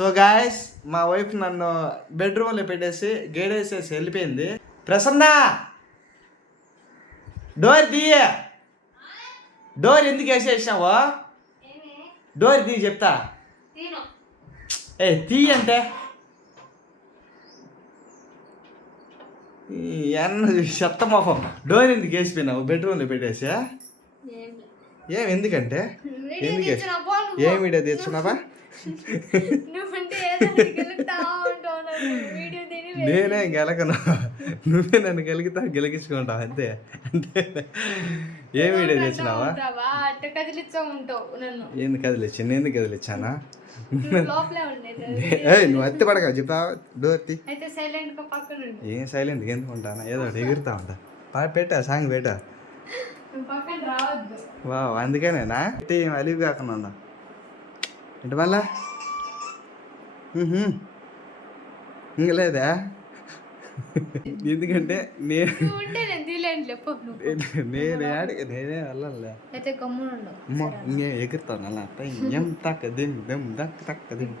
So guys మా wife నన్ను బెడ్రూమ్లో పెట్టేసి గేట్ వేసేసి వెళ్ళిపోయింది. ప్రసన్న! డోర్ తీయ. డోర్ ఎందుకు వేసేసావు డోర్ తీ చెప్తా. ఏ తీ అంటే? ఈ అన్న చెత్త మొహం. డోర్ ఎందుకు వేసిపోయినావు? బెడ్రూమ్లో పెట్టేసా ఏం ఎందుకంటే? ఎందుకు? ఏం వీడియో నేనే గెలకను. నువ్వే నన్ను గెలిగితా గెలిగించుకుంటావు అంతే. అంతే. ఏం వీడియో తెచ్చినావా ఏంది కదిలిచ్చి నేను కదిలిచ్చానా. ఏయ్ నువ్వు అత్తి పడక చెప్తా డోర్ తీ. ఏం సైలెంట్ ఎందుకు ఉంటానా? ఏదో ఒకటి ఎగురుతా ఉంటా. పాట పెట్టా సాంగ్ పెట్టా. వా అందుకేనేనా? ఏం అలివి కాకుండా మ్మ్హ్మ్. ఇంక లేదా? ఎందుకంటే నేను ఉంటే ఆడికి నేనే వెళ్ళాలే ఇంకే ఎగురుతాను అలా. ఏం తక్క దిమ్ దమ్ దక్ తక్క దిమ్.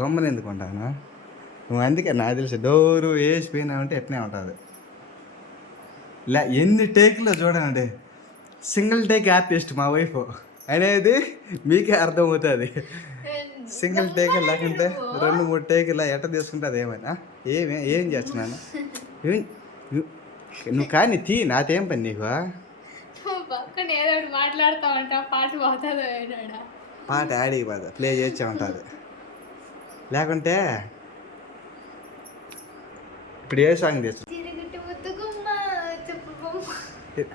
గమ్మని ఎందుకు ఉంటాను? నువ్వు అందుకే నాకు తెలిసి డోరు వేసిపోయినావంటే ఎట్నే ఉంటుంది. లే ఎన్ని టేక్లో చూడండి సింగిల్ టేక్ ఆర్టిస్ట్ మా వైఫ్. అనేది మీకే అర్థమవుతుంది. సింగిల్ టేక్ లేకుంటే రెండు మూడు టేక్ ఇలా ఎట్ట తీసుకుంటుంది ఏమైనా? ఏమి ఏం చేస్తున్నాను? నువ్వు- కానీ తీ నాదేం పని నీకు? నువ్వు పక్కన ఏదో ఒకటి మాట్లాడుతా ఉంటా పాట పోతుందో ఏనాడా పాట ప్లే చేసే ఉంటుంది. లేకుంటే ఇప్పుడు ఏ సాంగ్ తెచ్చు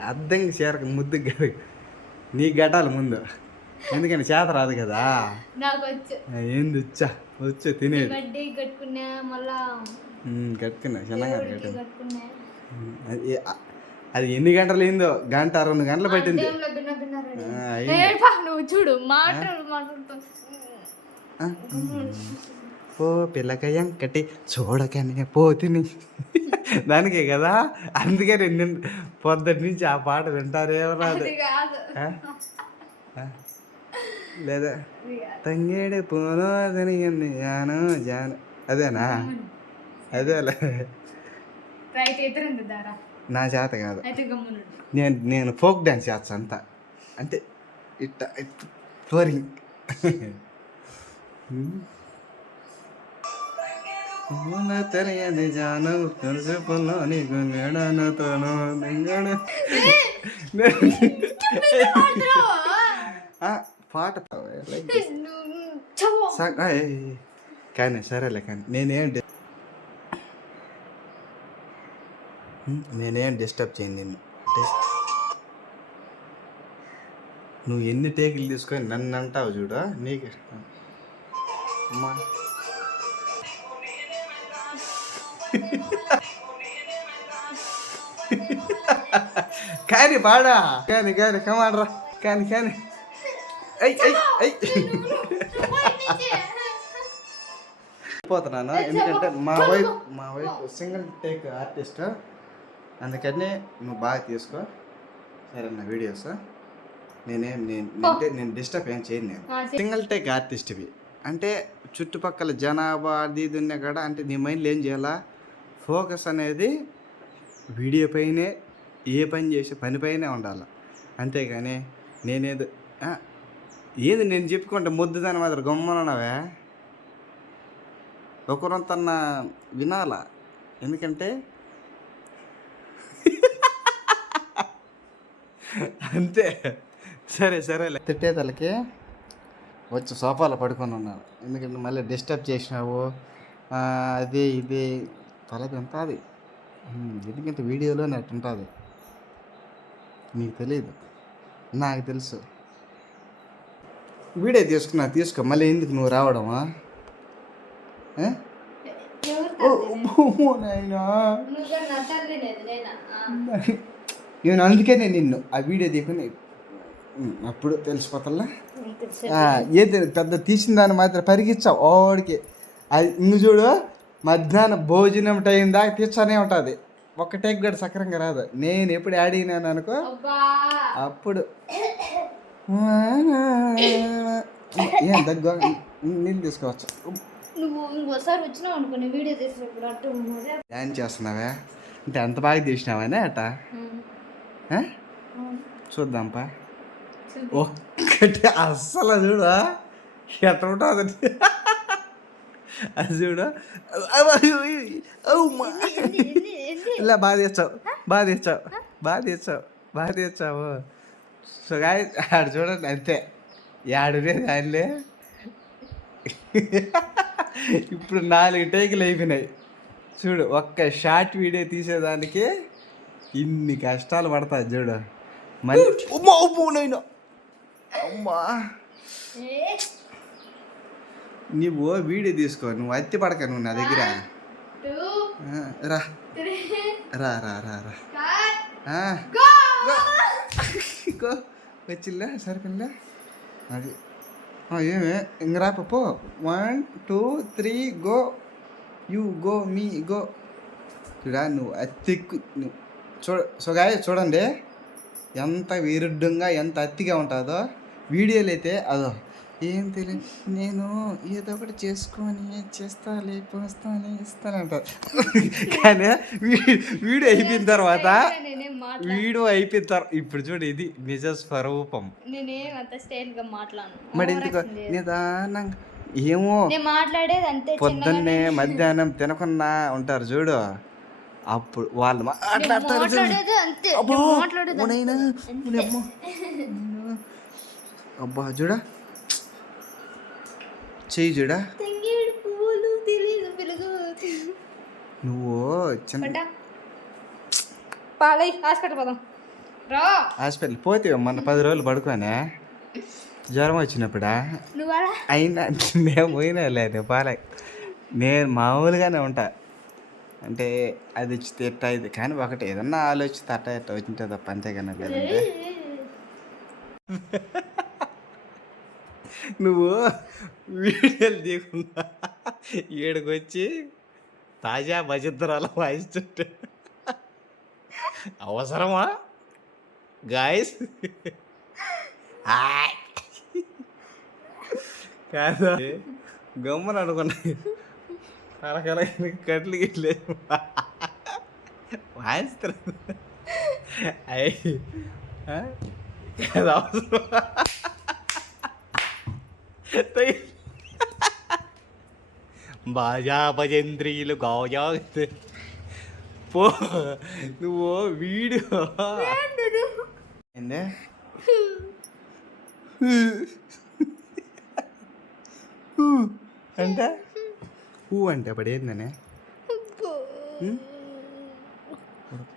అర్థంకి చేరక ముద్దు కాదు. నీ గటాలి ముందు. ఎందుకంటే చేత రాదు కదా? నాకు వచ్చు. ఏంది వచ్చా వచ్చు తినేది బర్త్డే కట్టుకున్నా మళ్ళా ఉమ్, కట్టుకున్నా చిన్నగా కట్టుకున్నా. అది ఎన్ని గంటలు ఏందో గంట రెండు గంటలు పట్టింది. నువ్వు చూడు ఆ? ఓ పిల్లక ఎంకటి చూడకనే పోతిని. దానికే కదా? అందుకే రెండు పొద్దుటి నుంచి ఆ పాట వింటారేమో రాదు అది? లేదా? అది. తంగేడు పూను అతనిగింది జాను జాను. అదేనా? అదేలే దారా నా చేత కాదు. నేను నేను ఫోక్ డ్యాన్స్ చేస్తా అంతా. అంటే ఇట్ట ఇట్ట తెలియని జాను నింగడు పాట కానీ సరేలే కానీ నేనేం నేనేం డిస్టర్బ్ చేయను నిన్ను. నువ్వు ఎన్ని టేకులు తీసుకొని నన్ను అంటావు చూడు నీకు అమ్మా. కానీ పాడా. కానీ కానీ కమాడరా కానీ కానీ. ఐ ఐ ఐ పోతున్నాను. ఎందుకంటే మా వైఫ్ మా వైఫ్ సింగిల్ టేక్ ఆర్టిస్ట్ అందుకని నువ్వు బాగా తీసుకో. సరే నా వీడియోస్ నేనేం నేను అంటే నేను డిస్టర్బ్ ఏం చేయను నేను. సింగిల్ టేక్ ఆర్టిస్ట్వి అంటే చుట్టుపక్కల జనాభా అది ఇది ఉన్నా కూడా అంటే నీ మైండ్లో ఏం చేయాలా? ఫోకస్ అనేది వీడియో పైనే ఏ పని చేసే పనిపైనే ఉండాలి. అంతేగాని నేనేదో ఏది నేను చెప్పుకుంటే ముద్దుదని మాత్రం గమ్మనవే ఒకరంతన్న వినాలా? ఎందుకంటే అంతే. సరే సరేలే. తిట్టేతలకి వచ్చి సోఫాలో పడుకొని ఉన్నాను. ఎందుకంటే మళ్ళీ డిస్టర్బ్ చేసినావు. అది ఇది తల తింటుంది ఎందుకంటే వీడియోలోనే అట్టు ఉంటుంది? నీకు తెలియదు నాకు తెలుసు. వీడియో తీసుకున్నా తీసుకో. మళ్ళీ ఎందుకు నువ్వు రావడమా? నేనా? అందుకనే నిన్ను ఆ వీడియో తీసుకుని అప్పుడు తెలిసిపోతల్లా? ఏది పెద్ద తీసిన దాన్ని మాత్రం పరిగించావు ఓడికి. అది ఇంక చూడు. మధ్యాహ్నం భోజనం టైం దాకా తీర్చనే ఉంటుంది. ఒక్క టేక్ కూడా సక్రంగా రాదు. నేను ఎప్పుడు యాడ్ అయినాను అనుకో? అప్పుడు. ఏం దగ్గు నీళ్ళు తీసుకోవచ్చు. డ్యాన్స్ చేస్తున్నావా? అంటే ఎంత బాగా తీసినావనే అట? చూద్దాంపా. ఒక్కటి అస్సలు చూడు ఎట్లా ఉంటుంది అది చూడు. ఇలా బాగా తెచ్చావు బాగా తెచ్చావు బాగా తెచ్చావు బాగా తెచ్చావు సో గాయ ఆడు చూడండి అంతే. యాడునే దానిలే ఇప్పుడు నాలుగు టేకులు అయిపోయినాయి. చూడు ఒక్క షార్ట్ వీడియో తీసేదానికి ఇన్ని కష్టాలు పడతాయి చూడు. మళ్ళీ అమ్మో నాయనా. అమ్మా. నువ్వు వీడియో తీసుకో నువ్వు అత్తి పడక నువ్వు నా దగ్గర. రా. రా రా రా రా. వచ్చిల్లా సరిపోయిందా? అది. ఏమే? ఇంక రా పప్పు one two three go you go me go చూడా నువ్వు అత్తిక్కు నువ్వు చూడ సుగాయ చూడండి. ఎంత విరుద్ధంగా ఎంత అత్తిగా ఉంటుందో. వీడియోలు అయితే అదో. ఏం తెలియదు నేను ఏదో ఒకటి చేసుకొని చేస్తాలే పోస్తానే ఇస్తానంట. కానీ వీ- వీడియో అయిపోయిన తర్వాత వీడియో అయిపోయిన తర్వాత ఇప్పుడు చూడు ఇది నిజ స్వరూపం. నేనేం అంత స్టైల్గా మాట్లాడను. మరి ఎందుకు నిదానంగా ఏమో మాట్లాడేది అంతే పొద్దున్నే మధ్యాహ్నం తినకుండా ఉంటారు చూడు. అప్పుడు వాళ్ళు మాట్లాడతారు. అబ్బా చూడా. చెయ్యి చూడా? నువ్వు చిన్న పాలై హాస్పిటల్ పోదాం. రా. హాస్పిటల్ పోతే మొన్న పది రోజులు పడుకోనే. జ్వరం వచ్చినప్పుడా? అయినా నేను పోయినా లేదు పాలే. నేను మామూలుగానే ఉంటా. అంటే అది వచ్చి తిట్ట ఇది కానీ ఒకటి ఏదన్నా ఆలోచిస్తే అట్ట ఇట్ట వచ్చింటే తప్ప అంతేగానే లేదంటే. నువ్వు వీడియోలు తీయకుండా ఈడకొచ్చి తాజా భజంత్రాలు వాయిస్తుంటే. అవసరమా? గాయస్? కాదు గమ్మని అనుకున్నా. తలకల కట్లు గిట్లే వాయిస్తారు అయ్యి అది అవసరమా? బాజా భజంత్రీలు గాయా పో నువ్వు వీడియో ఏందే హూ అంటే హూ అంటే అప్పుడు ఏందనే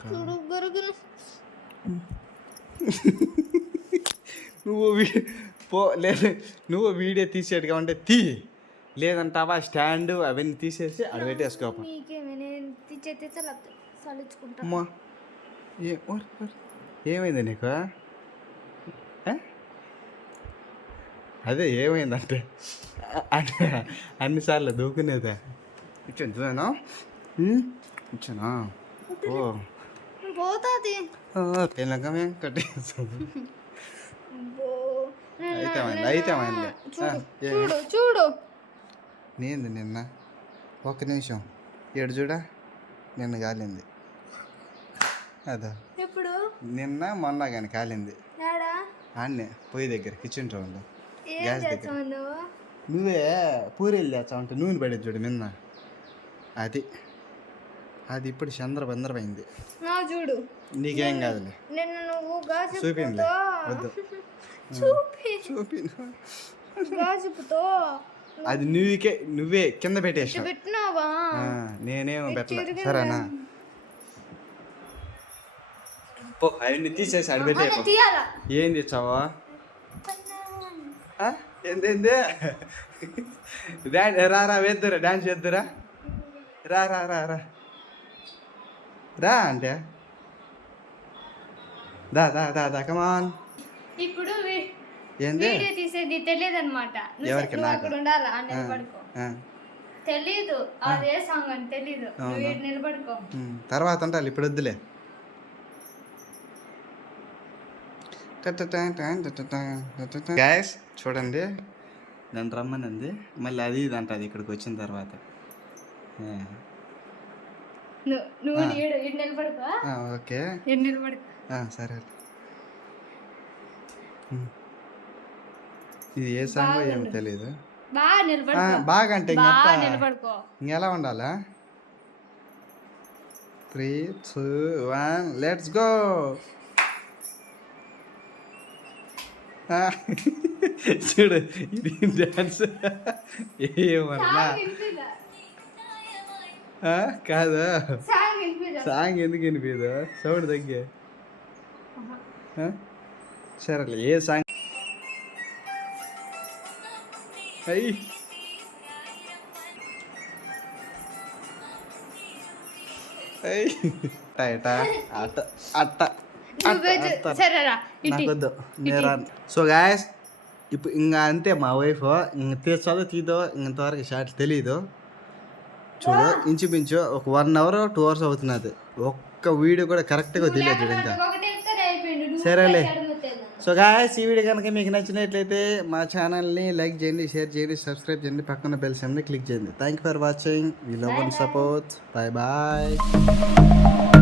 చూడు గరుగులు నువ్వు వీ- పో లేదు నువ్వు వీడియో తీసేట్టుగా ఉంటే తీ. లేదంటావా స్టాండ్ అవన్నీ తీసేసి అక్కడ పెట్టేసుకోప అమ్మా. ఏమైంది నీకు? అదే ఏమైందంటే అంటే అన్నిసార్లు దూకునేదే. ఇచ్చాను చూసాను? ఇచ్చానా ఓ. పోతాది. తెలంగాణ కట్టేస్తాను అబ్బో. అయితే చూడు చూడు నేంది నిన్న. ఒక్క నిమిషం. ఏడు చూడా. నిన్న కాలింది. అదా. ఎప్పుడు? నిన్న మొన్న కానీ కాలింది. ఆడనే పొయ్యి దగ్గర కిచెన్ ఏం గ్యాస్ దగ్గర. నువ్వు? పూరీలు చేస్తా ఉంటే నూనె పడేది చూడు నిన్న. అది. అది ఇప్పుడు చంద్రబందరమైంది. నా చూడు. నీకేం కాదులే. నిన్న నువ్వు గాజుపుతో చూపిందిలే. వద్దు. చూపి. చూపిను గాజుపుతో. అది నువ్వుకే నువ్వే కింద పెట్టేసావు. పెట్టినావా? నేనేమో పెట్టలే. చిరిగిందా? సరేనా? పో అవన్నీ తీసేసి అడి పెట్టే ఏం తెచ్చావా? ఏందేంది డాన్స్ రా రా వేద్దురా డాన్స్ వేద్దురా రా రా రా రా. రా అంటే దా దా దా దా కమాన్ ఏంది వీడియో తీసేది తెలియదు అనమాట ఎవరికి నాకు? అక్కడ ఉండాలా ఆ ఆ, నిలబడుకో ఆ, తెలీదు అదే సాంగ్ అని తెలీదు నువ్వు అవునా? ఈడ నిలబడుకో తర్వాత అంటారు ఇప్పుడు వద్దులే గ్యాస్ చూడండి నన్ను రమ్మనింది మళ్ళీ అది ఇది అంటది ఇక్కడికి వచ్చిన తర్వాత ఓకే సరే. ఇది ఏ సాంగ్ ఏమో. తెలియదు బాగా నిలబడుకో. బాగా అంటే బాగా నిలబడుకో. ఇంకెలా ఉండాలా? Three two one let's go చూడు ఇది డాన్స్ ఏమన్నా? కాదా. సాంగ్ ఎందుకు వినిపించదు సౌండ్ తగ్గే. ఆ? సరేలే ఏ సాంగ్ నేరా సో గాయస్ ఇప్పుడు ఇంకా అంతే మా వైఫ్ ఇంక తీర్చదో తీదో ఇంతవరకు షార్ట్ తెలీదు. చూడు ఇంచుమించు ఒక వన్ అవర్ టూ అవర్స్ అవుతున్నది. ఒక్క వీడియో కూడా కరెక్ట్గా తెలియదు చూడు ఇంకా. సరేలే. సో గాయస్ ఈ వీడియో కనుక మీకు నచ్చినట్లయితే మా ఛానల్ని లైక్ చేయండి షేర్ చేయండి సబ్స్క్రైబ్ చేయండి పక్కన బెల్ సిమ్ని క్లిక్ చేయండి. Thank you for watching we love and support bye bye